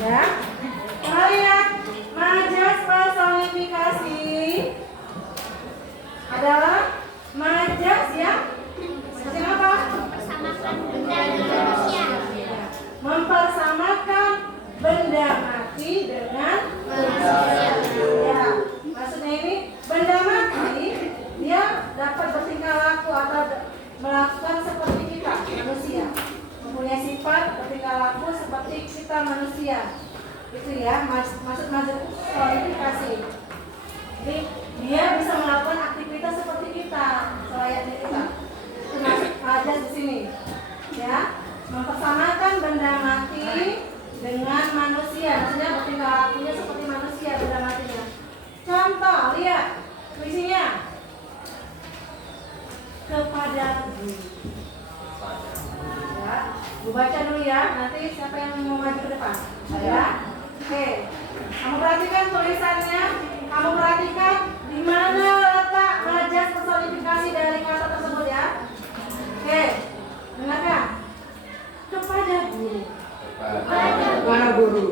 Ya. Kalian majas personifikasi adalah majas yang seperti apa? Mempersamakan benda dengan manusia. Mempersamakan benda mati dengan manusia. Ya, maksudnya ini benda mati dia dapat bertingkah laku atau melakukan seperti kita manusia, mempunyai sifat bertingkah laku seperti kita manusia. Itu ya, maksud personifikasi. Jadi dia bisa melakukan aktivitas seperti kita, selayaknya kita. Itu maksud majas di sini. Ya, mempersamakan benda mati dengan manusia, maksudnya bertingkah lakunya seperti manusia benda matinya. Contoh, lihat puisinya. Kepada guru. Ya, gue baca dulu ya. Nanti siapa yang mau maju ke depan? Ya. Oke. Kamu perhatikan tulisannya. Kamu perhatikan di mana letak majas personifikasi dari kata tersebut ya. Oke. Dengarkan. Kepada guru. Kepada guru.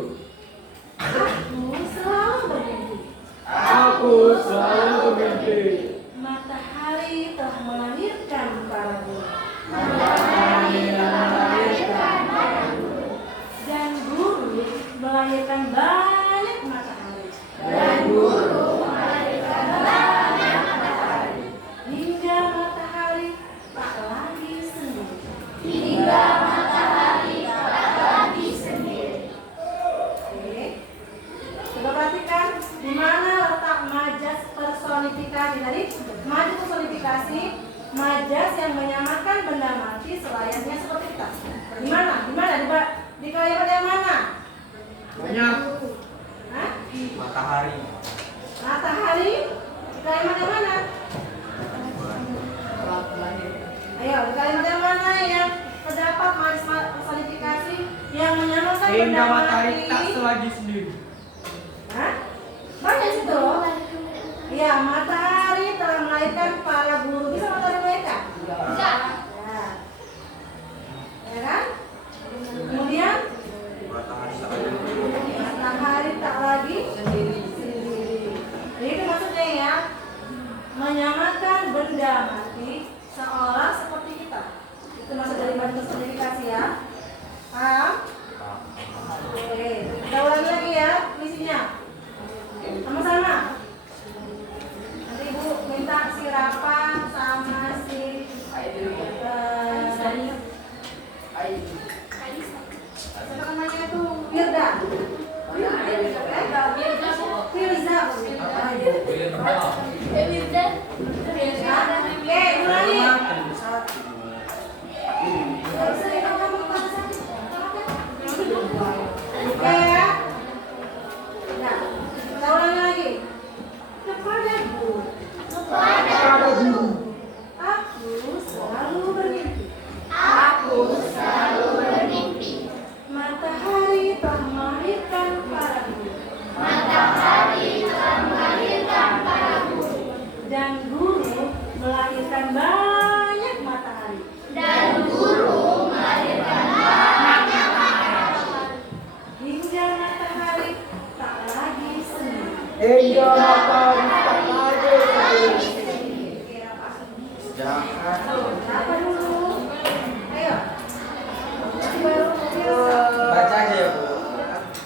Aku selalu bermimpi. Aku selalu bermimpi. Matahari telah melahirkan para guru. Matahari telah melahirkan para guru. Dan guru melahirkan banyak matahari. Dan guru melahirkan banyak matahari. Hingga matahari tak lagi sendiri. Hingga matahari tak lagi sendiri. Oke. Coba perhatikan di mana letak majas personifikasi tadi. Majas personifikasi, majas yang menyamakan benda mati selayaknya seperti kita. Di mana? Di mana? Di kalimat yang mana? Banyak. Hah? Matahari. Matahari? Di kalimat yang mana? Ayo, di kalimat yang mana yang terdapat majas personifikasi yang menyamakan Hingga benda matahari mati? tak selagi sendiri. Hah? Banyak situ loh. Iya, matahari telah melahirkan para guru. Bisa matahari melahirkan? Bisa. Ya. Ya kan? Kemudian matahari tak lagi sendiri. Jadi itu maksudnya ya, menyamakan benda mati seolah seperti kita. Itu maksud dari majas personifikasi ya. Paham? Oke, kita ulangi lagi ya puisinya. Sama-sama. Nanti Ibu minta si Rafa sama si siapa namanya itu Firda. Firza. Oke, ulangi. Oke ya. Nah, kita ulangi lagi. Kepada guru. Kepada guru. Aku selalu bermimpi. Aku selalu bermimpi. Matahari telah melahirkan para guru. Matahari telah melahirkan para guru. Dan guru melahirkan banyak matahari. Dan guru melahirkan banyak matahari. Hingga matahari tak lagi sendiri. Hingga matahari tak lagi sendiri. Apa dulu? Ayo. Masih baru biasa. Baca aja ya, Bu.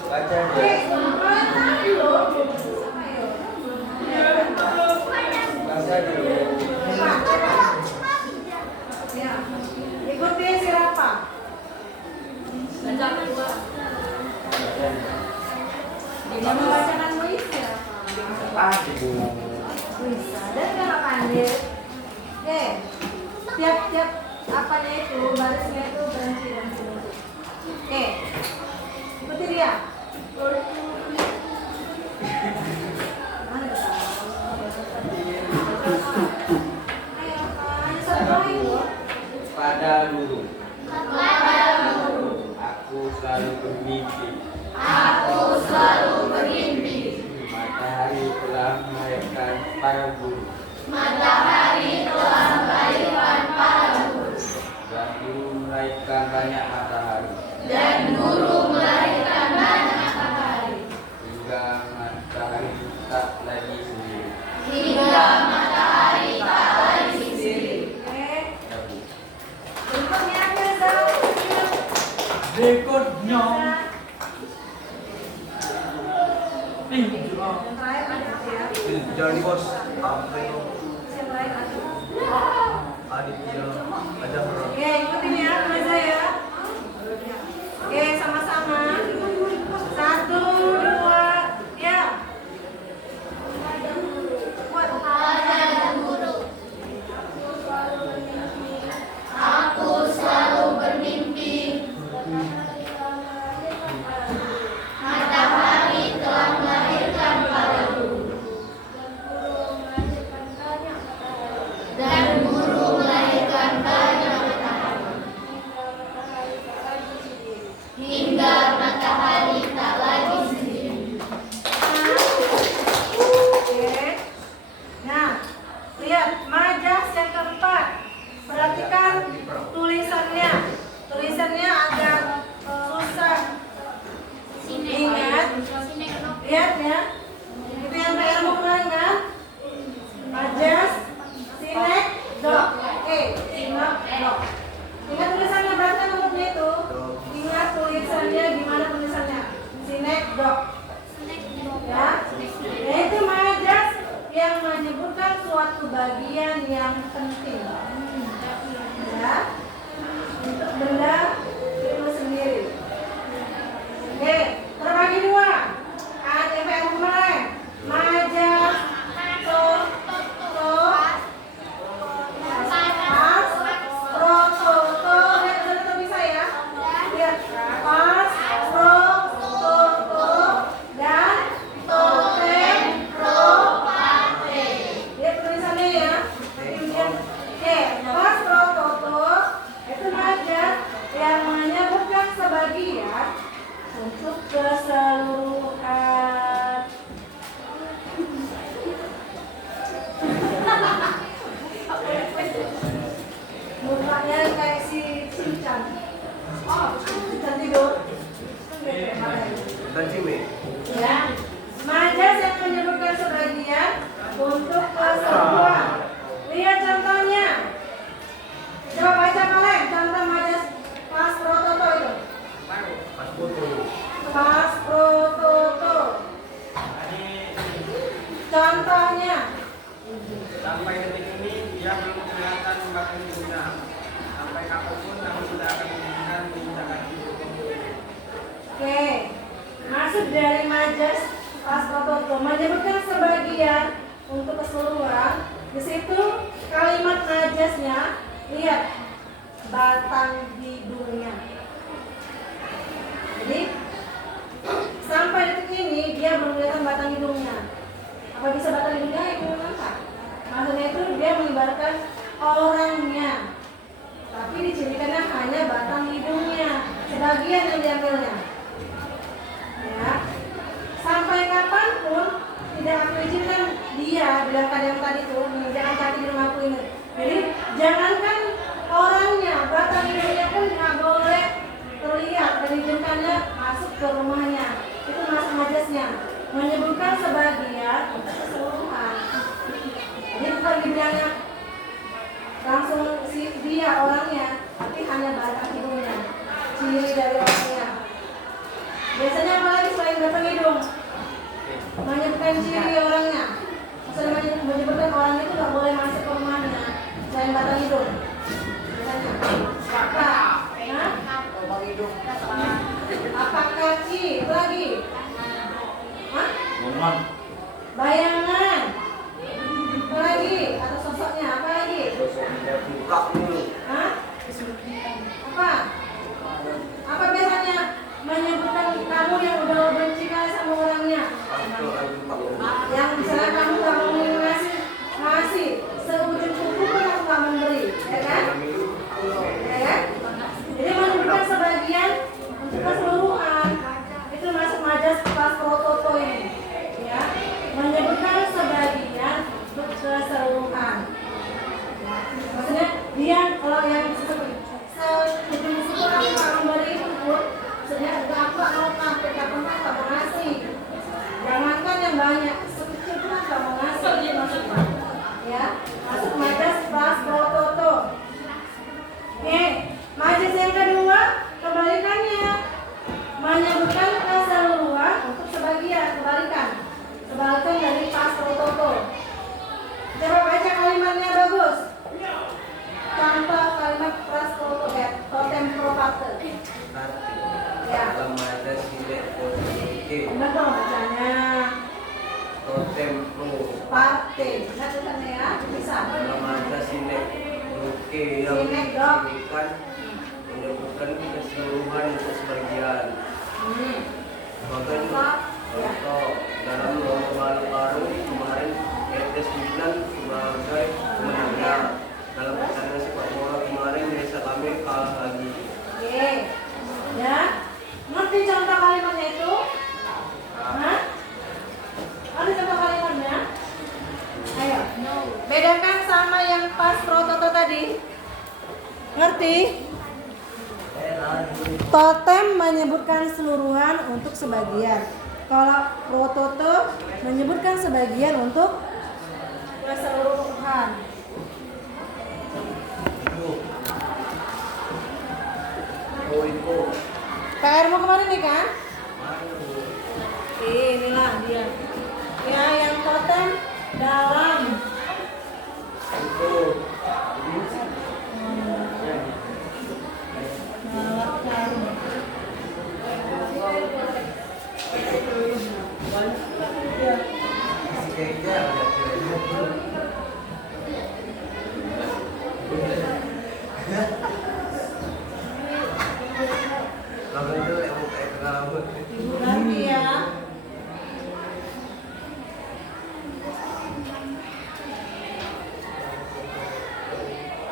Baca Oke, aja. mana dulu? Ayo. Baca aja. Ya. Ikuti si Rafa. Dia membacakan puisi Rafa. Bu. Bisa. Dan kalau pandai. Oke. Tiap-tiap apanya itu barisnya itu berhenti. Oke. Ikuti dia. Ayo, hanya satu lagi loh. Pada guru. Kepada guru. Aku selalu bermimpi. Aku selalu bermimpi. Matahari telah melahirkan para guru. Matahari telah melahirkan para guru. Dan guru melahirkan banyak matahari. Dan guru melahirkan banyak Nyong. Yang terakhir ada ya. Jangan bos. Apa itu? Yang terakhir ada. Aditya. Ada orang. Oke, ikutin ya, Maza ya. Oke, sama-sama. 1, 2, ya. Kuat. Pada guru. Aku selalu bermimpi. Matahari telah melahirkan padaku. Dan guru melahirkan banyak matahari. Hingga matahari tak lagi sendiri. Oke. Nah, lihat majas yang keempat. Perhatikan tulisannya. Tulisannya agak susah. Ingat. Lihat ya. Itu yang PR mau kemarin kan? Majas, sinek, dok. Oke, sinek, dok. Ingat tulisannya berarti menurutnya itu. Ingat tulisannya gimana tulisannya? Sinek, dok. Ya. Yaitu majas yang menyebutkan suatu bagian yang penting. Ya. Untuk benda itu sendiri. Oke, terbagi dua. Ada PR kemarin. Majas, lihat bisa ya. Lihat pas, dan topeng, lihat tulisannya ya. Oke, pas itu majas yang menyebutkan sebagian untuk keseluruhan. Mukanya kayak si Cincang. Oh, Cincang tidur. Dan Cime. Ya, majas yang menyebutkan sebagian untuk keseluruhan. Lihat contohnya. Coba baca kalian contoh majas pas prototo itu. Pas foto. Pas prototo. Contohnya. Sampai detik ini dia belum kelihatan batang hidungnya. Sampai kapanpun kamu sudah akan menunjukkan menginjakan hidup. Oke, maksud dari majas pas prototo menyebutkan sebagian untuk keseluruhan. Di situ kalimat majasnya, lihat batang hidungnya. Jadi sampai detik ini dia belum kelihatan batang hidungnya. Apa bisa batang hidungnya yang nampak? Maksudnya itu dia mengibarkan orangnya. Tapi dicirikannya hanya batang hidungnya, sebagian yang diambilnya. Ya. Sampai kapanpun tidak aku izinkan dia bilang yang tadi itu menginjakkan kaki di rumahku ini. Jadi jangankan orangnya, batang hidungnya pun nggak boleh terlihat dan izinkannya masuk ke rumahnya. Itu masuk majasnya, menyebutkan sebagian untuk keseluruhan. Jadi bukan dibilangnya langsung si dia orangnya, tapi hanya batang hidungnya, ciri dari orangnya. Biasanya apalagi selain batang hidung, menyebutkan ciri orangnya. Maksudnya menyebutkan orang itu nggak boleh masuk ke rumahnya selain batang hidung. Biasanya apa? Hah? Apa kaki? Apa lagi? Hah? Bayangan. Apa lagi? Atau sosoknya? Apa lagi? Buka dulu. Hah? Apa? Apa biasanya menyebutkan kamu yang udah benci kali sama orangnya? Yang misalnya kamu gak mau ngasih seujung kuku pun aku gak memberi, ya kan? Ya kan? Jadi menyebutkan sebagian untuk keseluruhan. Itu masuk majas pas prototo ini, ya. Menyebutkan sebagian untuk keseluruhan. Maksudnya dia kalau yang seujung kuku aku gak memberi itu pun, maksudnya aku gak mau sampai kapan gak mau ngasih. Jangankan yang banyak, sekecil Oke. Betul bacanya. Tempo. Parte. Lihat tulisannya ya. Bisa. Remaja sinek. Oke. Yang Sinek, Dok. kan menyebutkan keseluruhan untuk sebagian. Bahkan contoh dalam lomba balap karung kemarin RT 9 sebagai pemenangnya. Dalam pertandingan sepak bola kemarin desa kami kalah lagi. Oke. Ya. Ngerti contoh kalimatnya itu? Hah? Ada contoh kalimatnya? Ayo. Bedakan sama yang pas prototo tadi. Ngerti? Totem menyebutkan seluruhan untuk sebagian. Kalau prototo menyebutkan sebagian untuk keseluruhan. Itu. PR mau kemarin nih kan? Inilah dia. Ya, yang totem dalam. Itu. Balap karung. Kayaknya ada. Lalu itu yang mau kayak pengalaman. Ibu ganti ya.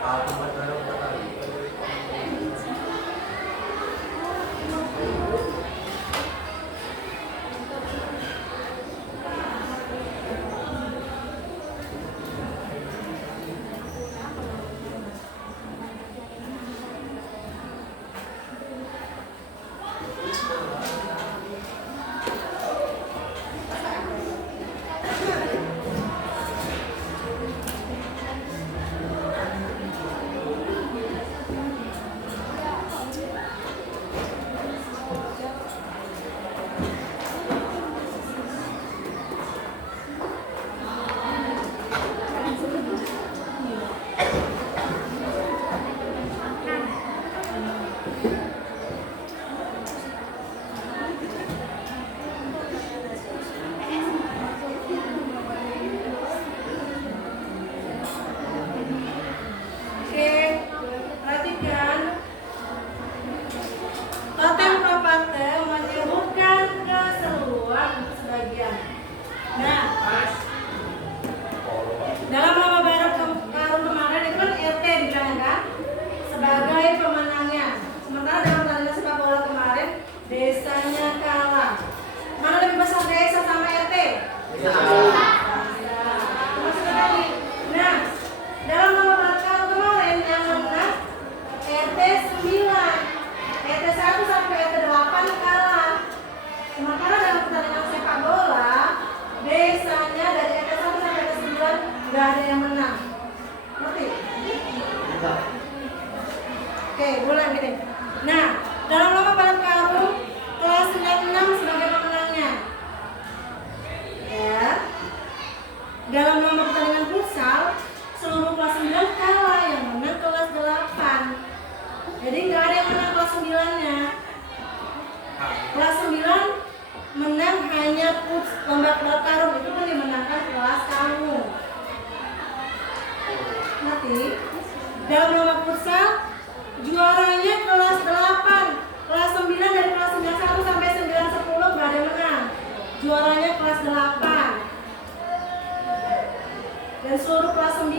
Aku baru tahu. Oke, perhatikan. Totem propate menyebutkan keseluruhan untuk sebagian. Nah, dalam lomba balap karung kemarin itu kan RT dibilang kan sebagai pemenangnya. Sementara dalam pertandingan sepak bola kemarin desanya kalah. Mana lebih besar desa sama RT? Maksudnya tadi. Nah, dalam lomba balap karung kemarin yang menang RT 9, RT 1 sampai RT 8 kalah. Sementara dalam pertandingan sepak bola desanya dari RT 1 sampai RT 9 nggak ada yang menang. Ngerti? Oke, ulang gini. Nah, dalam lomba balap karung kelas 96 sebagai pemenangnya. Ya. Dalam lomba pertandingan futsal seluruh kelas 9 kalah, yang menang kelas 8. Jadi nggak ada yang menang kelas 9-nya. Kelas 9 menang hanya lomba balap karung, itu kan dimenangkan kelas kamu. Ngerti? Dalam lomba futsal juaranya kelas 8, kelas 9 dari kelas 91 sampai 910 nggak ada yang menang. Juaranya kelas 8. Dan seluruh kelas 9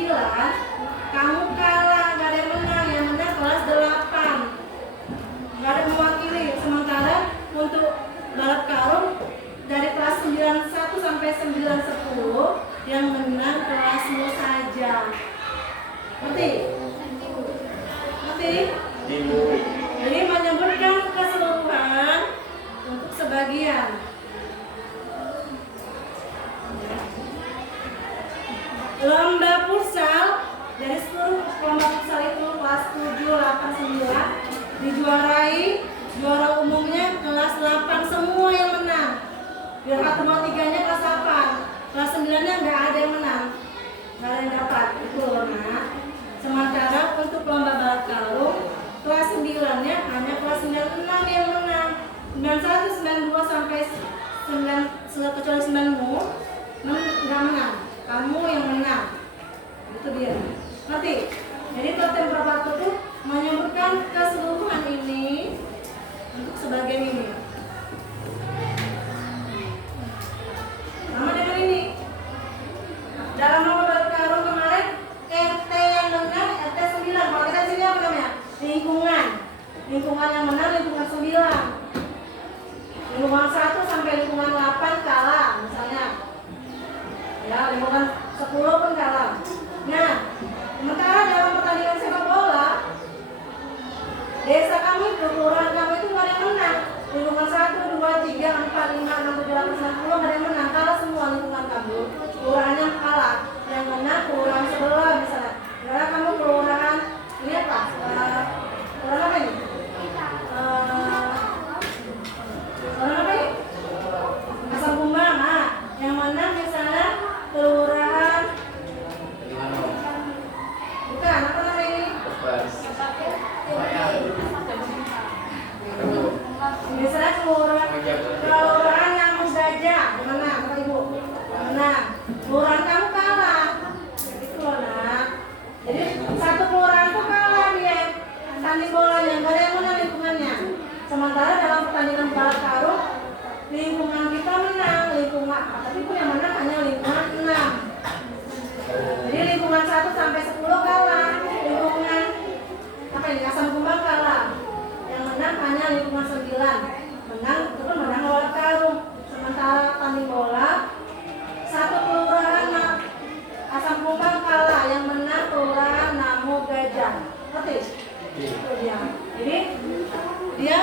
kamu kalah, nggak ada yang menang kelas 8. Nggak ada yang mewakili. Sementara untuk balap karung dari kelas 91 sampai 910 yang menang kelasmu saja. Ngerti? Ngerti? Jadi menyebutkan keseluruhan untuk sebagian. Lomba futsal dari seluruh lomba futsal itu kelas 7, 8, 9 dijuarai, juara umumnya kelas 8 semua yang menang. Juara 1, 2, 3-nya kelas 8, kelas 9-nya nggak ada yang menang, nggak ada yang dapat itu loh nak. Sementara untuk lomba balap karung kelas 9-nya hanya kelas 96 yang menang, 91, 92 sampai kecuali 9-mu nggak menang. Kamu yang menang. Itu dia. Nanti. Jadi totem berbatu itu menyebutkan keseluruhan ini untuk sebagian ini. Sama dengan ini. Dalam nomor berkarung kemarin RT yang menang RT 9. Kalau kita sini apa namanya? Lingkungan. Lingkungan yang menang lingkungan 9. Lingkungan 1 sampai lingkungan 8 kalah misalnya. Ya, lingkungan 10 pun kalah. Nah, sementara dalam pertandingan sepak bola, desa kamu itu, kelurahan kamu itu nggak ada yang menang. Lingkungan 1, 2, 3, 4, 5, 6, 7, 8, 9, 10 nggak ada yang menang. Kalah semua lingkungan kamu. Kelurahannya kalah. Yang menang kelurahan sebelah misalnya. Karena kamu kelurahan ini apa? Kelurahan apa ini? Kelurahan apa ini? Asam Kumbang. Nah, yang menang misalnya kelurahan bukan apa namanya ini? Misalnya kelurahan Namus Gajah, mana Bapak Ibu? Menang. Kelurahan kamu kalah. Itu loh nak. Jadi satu kelurahan itu kalah dia tanding bolanya, nggak ada yang menang lingkungannya. Sementara dalam pertandingan balap karung lingkungan kita menang, lingkungan tapi pun yang menang hanya lingkungan 6. Jadi lingkungan 1 sampai 10 kalah, lingkungan apa ini? Asam Kumbang kalah. Yang menang hanya lingkungan 9. Menang itu kan menang balap karung. Sementara tanding bola satu kelurahan Asam Kumbang kalah, yang menang kelurahan Namu Gajah. Ngerti? Itu dia. Jadi dia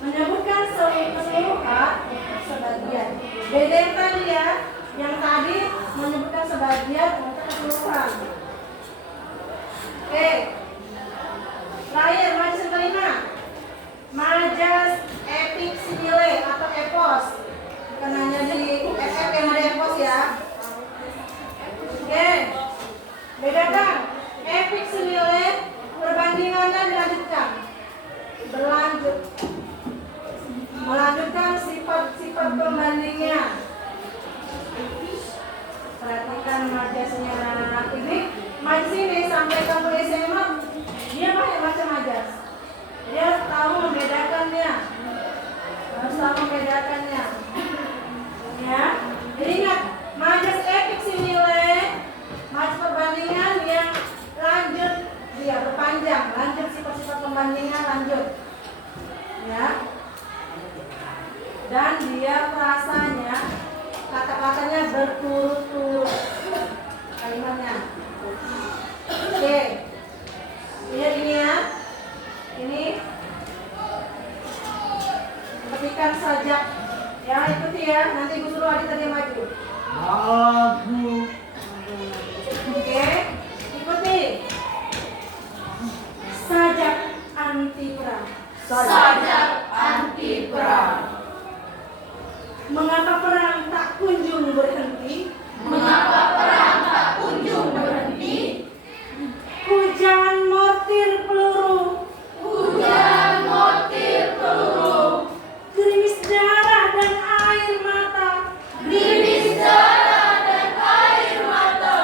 menyebutkan keseluruhan sebagian. Beda yang tadi ya, yang tadi menyebutkan sebagian untuk keseluruhan. Oke. Terakhir majas yang kelima, majas epik simile atau epos. Bukan hanya jadi FF yang ada epos ya. Oke. Bedakan epik simile perbandingannya dilanjutkan. Berlanjut. Melanjutkan sifat-sifat pembandingnya. Perhatikan majasnya. Ini majas ini sampai kamu SMA dia banyak macam majas. Dia harus tahu membedakannya. Ya. Jadi ingat, majas epik simile, majas perbandingan yang lanjut, dia berpanjang, lanjut sifat-sifat pembandingan lanjut. Ya. Dan dia frasanya, kata-katanya berturut-turut kalimatnya. Oke. Lihat ini ya. Ini ketikan sajak. Ya, ikuti ya. Nanti Ibu suruh adik tadi maju. Oke. Ikuti. Sajak anti perang. Sajak anti perang. Mengapa perang tak kunjung berhenti? Mengapa perang tak kunjung berhenti? Hujan mortir peluru, Hujan mortir peluru, gerimis darah dan air mata, gerimis darah dan air mata,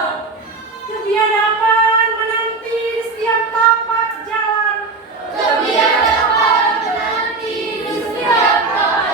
kebiadaban menanti di setiap tapak jalan, kebiadaban menanti di setiap tapak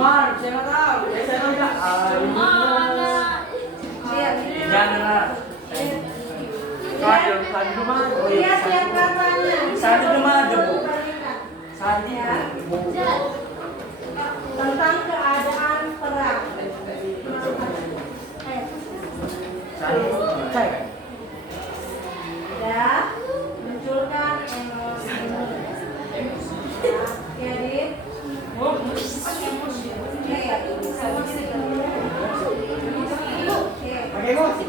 Man, saya nggak tahu. Saya nggak bilang. Lihat ini. Jangan. Sadi rumah. Lihat yang katanya. Sadi rumah debu. Bandingkan. Sadi Ya. debu. Tentang keadaan perang. Sadi. Cek. Ya, munculkan emosi. Jadi, Pakai emosi.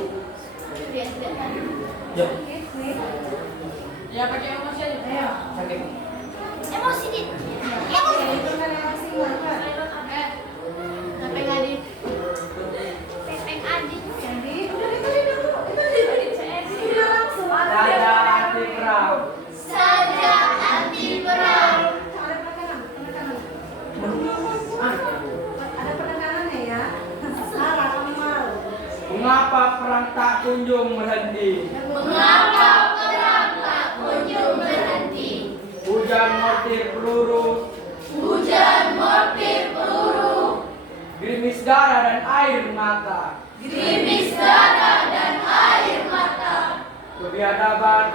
Ya. Ya pakai emosi aja. Ayo. Pakai. Emosi dit. Munculkan emosi. Sampai nggak dit. Pepeng adit. Jadi, udah dulu. Udah langsung. Saja anti perang. Saja anti perang. Ada penekanan. Ada penekanannya ya. Salah, amal. Mengapa perang tak kunjung berhenti? Mengapa perang tak kunjung berhenti? Hujan mortir peluru, Hujan mortir peluru, gerimis darah dan air mata. gerimis darah dan air mata. Kebiadaban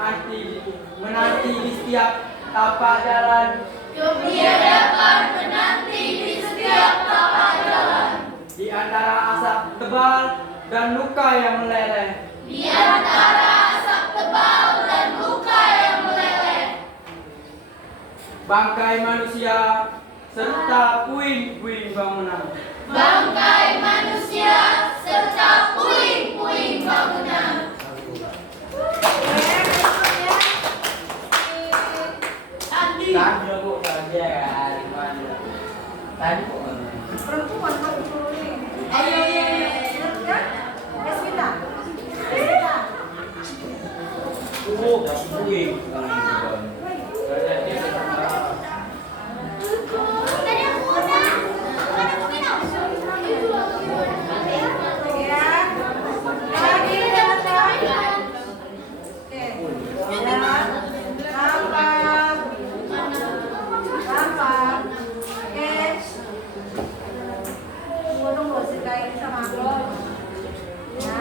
menanti di setiap tapak jalan. Kebiadaban menanti di setiap tapak jalan. Di antara asap tebal dan luka yang meleleh. Di antara asap tebal dan luka yang meleleh. Bangkai manusia serta puing-puing bangunan. Bangkai manusia serta puing-puing bangunan. Tadi Bu, tadi ya, gimana? Tadi kok. Perempuan harus dulu nih. Ayo. Ingat ya? Esmita. Esmita. Puing. Tadi aku udah. Kan aku minum. Ya. Lagi dapat. Oke. Ya. Gampang. Oke. Tunggu dulu si kayak sama aku. Ya.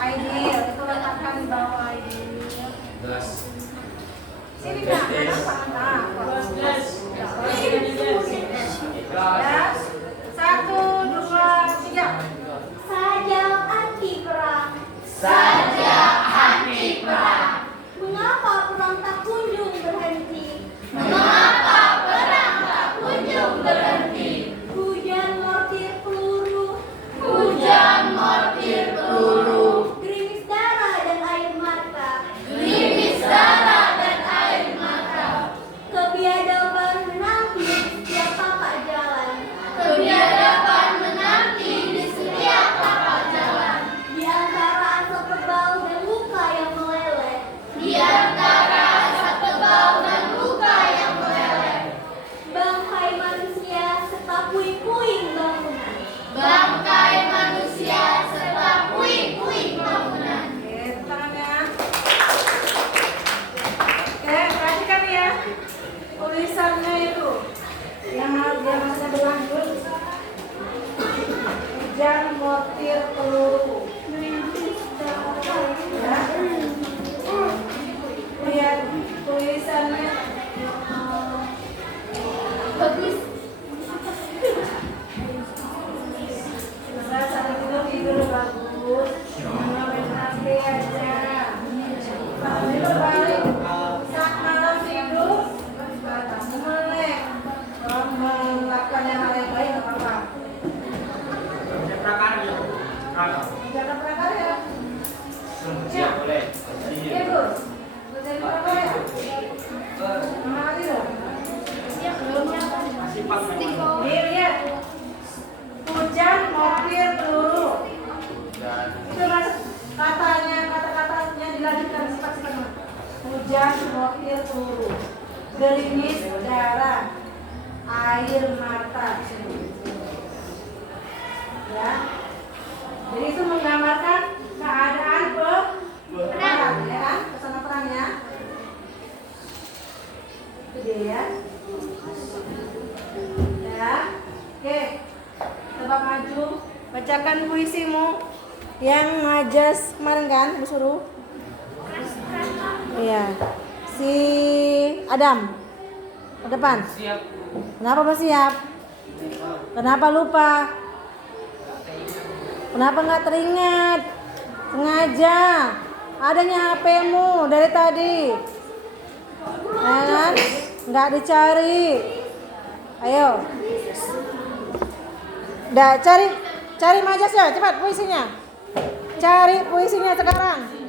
ID itu letakkan di bawah ID. Sini Kak, mana Pak? Ya. 1, 2, 3. Saja anti perang. Saja anti perang. Mengapa perang tak kunjung berhenti? Mengapa perang tak kunjung berhenti? Hujan mortir peluru, Hujan mortir peluru, coba maju, bacakan puisimu yang Majas kemarin kan, Ibu suruh. Iya. Si Adam ke depan. Siap. Kenapa masih siap? Kenapa lupa? Kenapa nggak teringat? Sengaja. Adanya HP-mu dari tadi. Ya kan? Nggak dicari. Ayo. Cari Majas ya, cepat puisinya. Cari puisinya sekarang.